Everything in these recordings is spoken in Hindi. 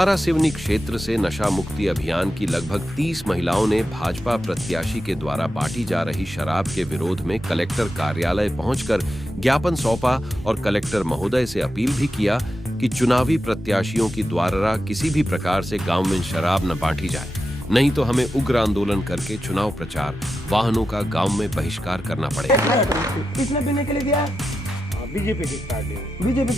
छुआरा सिवनी क्षेत्र से नशा मुक्ति अभियान की लगभग 30 महिलाओं ने भाजपा प्रत्याशी के द्वारा बांटी जा रही शराब के विरोध में कलेक्टर कार्यालय पहुंचकर ज्ञापन सौंपा और कलेक्टर महोदय से अपील भी किया कि चुनावी प्रत्याशियों की द्वारा किसी भी प्रकार से गांव में शराब न बांटी जाए, नहीं तो हमें उग्र आंदोलन करके चुनाव प्रचार वाहनों का गांव में बहिष्कार करना पड़ेगा। किसने पीने के लिए दिया? बीजेपी की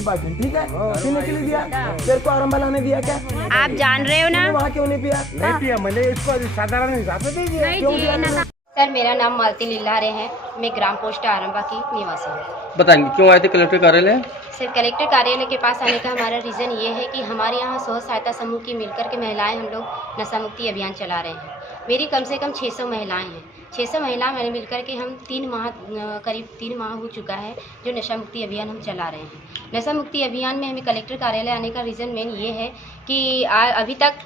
पार्टी, ठीक है। पीने के लिए दिया, तेरे को आरंभला ने दिया क्या? आप जान रहे हो ना? वहाँ क्यों नहीं पिया? नहीं पिया, मैंने इसको साधारण हिसाब से दे दिया। क्यों दिया? सर, मेरा नाम मालती लीलारे है। मैं ग्राम पोस्ट आरंभा की निवासी हूँ। बताएंगे क्यों आए थे कलेक्टर कार्यालय? सर, कलेक्टर कार्यालय के पास आने का हमारा रीज़न ये है कि हमारे यहाँ स्व सहायता समूह की मिलकर के महिलाएं हम लोग नशा मुक्ति अभियान चला रहे हैं। मेरी कम से कम 600 महिलाएं हैं। 600 महिला मैंने मिलकर के हम करीब 3 माह हो चुका है जो नशा मुक्ति अभियान हम चला रहे हैं। नशा मुक्ति अभियान में हमें कलेक्टर कार्यालय आने का रीज़न मेन ये है कि अभी तक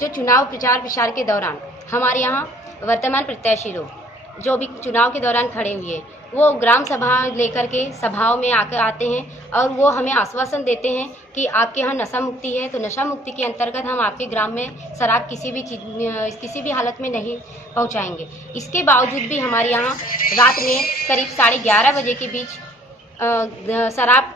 जो चुनाव प्रचार प्रसार के दौरान हमारे यहाँ वर्तमान प्रत्याशी लोग जो भी चुनाव के दौरान खड़े हुए वो ग्राम सभा लेकर के सभाओं में आकर आते हैं और वो हमें आश्वासन देते हैं कि आपके यहाँ नशा मुक्ति है, तो नशा मुक्ति के अंतर्गत हम आपके ग्राम में शराब किसी भी हालत में नहीं पहुंचाएंगे। इसके बावजूद भी हमारे यहाँ रात में करीब 11:30 बजे के बीच शराब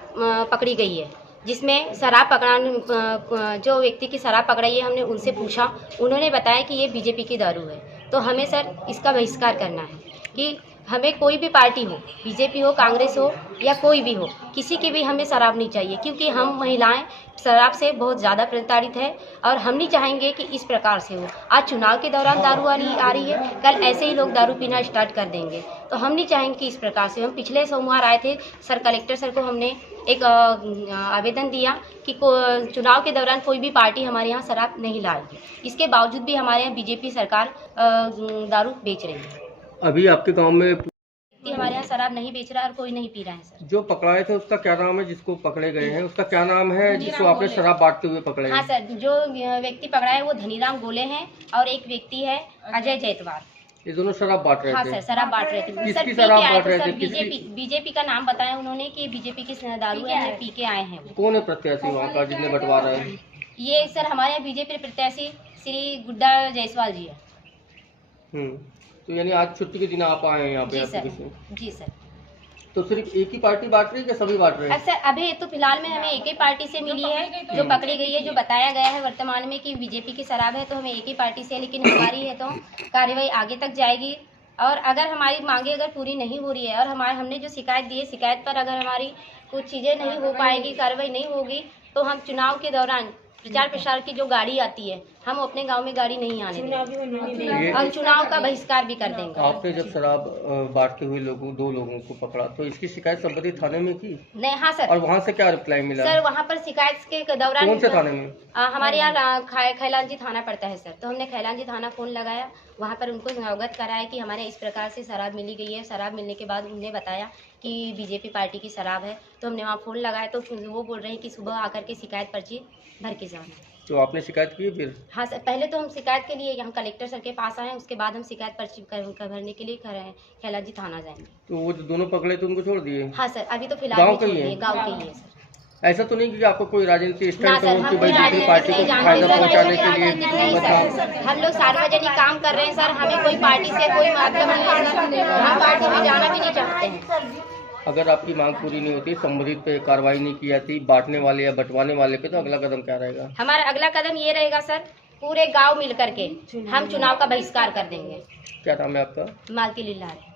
पकड़ी गई है, जिसमें शराब पकड़ाने जो व्यक्ति की शराब पकड़ाई है हमने उनसे पूछा, उन्होंने बताया कि ये बीजेपी की दारू है। तो हमें सर इसका बहिष्कार करना है कि हमें कोई भी पार्टी हो, बीजेपी हो, कांग्रेस हो या कोई भी हो, किसी की भी हमें शराब नहीं चाहिए, क्योंकि हम महिलाएं शराब से बहुत ज़्यादा प्रताड़ित है और हम नहीं चाहेंगे कि इस प्रकार से हो। आज चुनाव के दौरान दारू आ रही है, कल ऐसे ही लोग दारू पीना स्टार्ट कर देंगे, तो हम नहीं चाहेंगे कि इस प्रकार से। हम पिछले सोमवार आए थे सर, कलेक्टर सर को हमने एक आवेदन दिया कि चुनाव के दौरान कोई भी पार्टी हमारे यहाँ शराब नहीं लाएगी। इसके बावजूद भी हमारे यहाँ बीजेपी सरकार दारू बेच रही है। अभी आपके गांव में हमारे यहाँ शराब नहीं बेच रहा और कोई नहीं पी रहा है सर। जो पकड़ाए थे उसका क्या नाम है? जिसको पकड़े गए हैं उसका क्या नाम है जिसको आपने शराब बांटते हुए पकड़े? हाँ सर, जो व्यक्ति पकड़ा है वो धनीराम गोले हैं और एक व्यक्ति है अजय जैतवाल। ये दोनों शराब बांट रहे थे? हाँ सर, शराब बांट रहे थे। किसकी शराब बांट रहे थे? बीजेपी का नाम बताया उन्होंने कि बीजेपी की दारू है, पी के आए हैं। कौन है प्रत्याशी वहाँ का जिसने बंटवारा है? ये सर हमारे यहाँ बीजेपी प्रत्याशी श्री गुड्डा जायसवाल जी है। तो यानी आज छुट्टी के दिन आप आए हैं यहाँ पे? जी सर। तो सिर्फ एक ही पार्टी बांट रही है या सभी बांट रहे हैं? सर, अभी तो फिलहाल में हमें एक ही पार्टी से मिली है जो पकड़ी गई है, जो बताया गया है वर्तमान में कि बीजेपी की शराब है, तो हमें एक ही पार्टी से, लेकिन हमारी है तो कार्यवाही आगे तक जाएगी। और अगर हमारी मांगे अगर पूरी नहीं हो रही है और हमने जो शिकायत दी है, शिकायत पर अगर हमारी कुछ चीज़ें नहीं हो पाएगी, कार्रवाई नहीं होगी, तो हम चुनाव के दौरान प्रचार प्रसार की जो गाड़ी आती है हम अपने गांव में गाड़ी नहीं आने देंगे और चुनाव का बहिष्कार भी कर देंगे। आपने जब शराब बांटते हुए 2 लोगों को पकड़ा तो इसकी शिकायत संबंधित थाने में की? नहीं। हाँ सर। और वहाँ से क्या रिप्लाई मिला? सर, वहाँ पर शिकायत के दौरान कौन से थाने में? हमारे यहाँ खैलांजी थाना पड़ता है सर, तो हमने खैलांजी थाना फोन लगाया, वहाँ पर उनको अवगत कराया कि हमारे इस प्रकार से शराब मिली गई है। शराब मिलने के बाद उन्हें बताया कि बीजेपी पार्टी की शराब है, तो हमने वहाँ फोन लगाया, तो वो बोल रहे हैं कि सुबह आकर के शिकायत पर्ची भर के जाना। तो आपने शिकायत की फिर? हाँ सर, पहले तो हम शिकायत के लिए यहाँ कलेक्टर सर के पास आए, उसके बाद हम शिकायत पर्ची भरने के लिए खैलांजी थाना जाएंगे। तो वो जो दोनों पकड़े थे उनको छोड़ दिए? हाँ सर, अभी तो फिलहाल गाँव के ही है सर। ऐसा तो नहीं कि आपको कोई राजनीतिक स्टैंड कि भाई दूसरी पार्टी को फायदा पहुंचाने के लिए? हम लोग सार्वजनिक काम कर रहे हैं सर, हमें कोई पार्टी से कोई मतलब नहीं है सर, हम पार्टी में जाना भी नहीं चाहते हैं। अगर आपकी मांग पूरी नहीं होती, संबंधित पे कार्रवाई नहीं की जाती बांटने वाले या बंटवाने वाले पे, तो अगला कदम क्या रहेगा? हमारा अगला कदम ये रहेगा सर, पूरे गांव मिल करके हम चुनाव का बहिष्कार कर देंगे। क्या नाम है आपका? मालती लीलारे।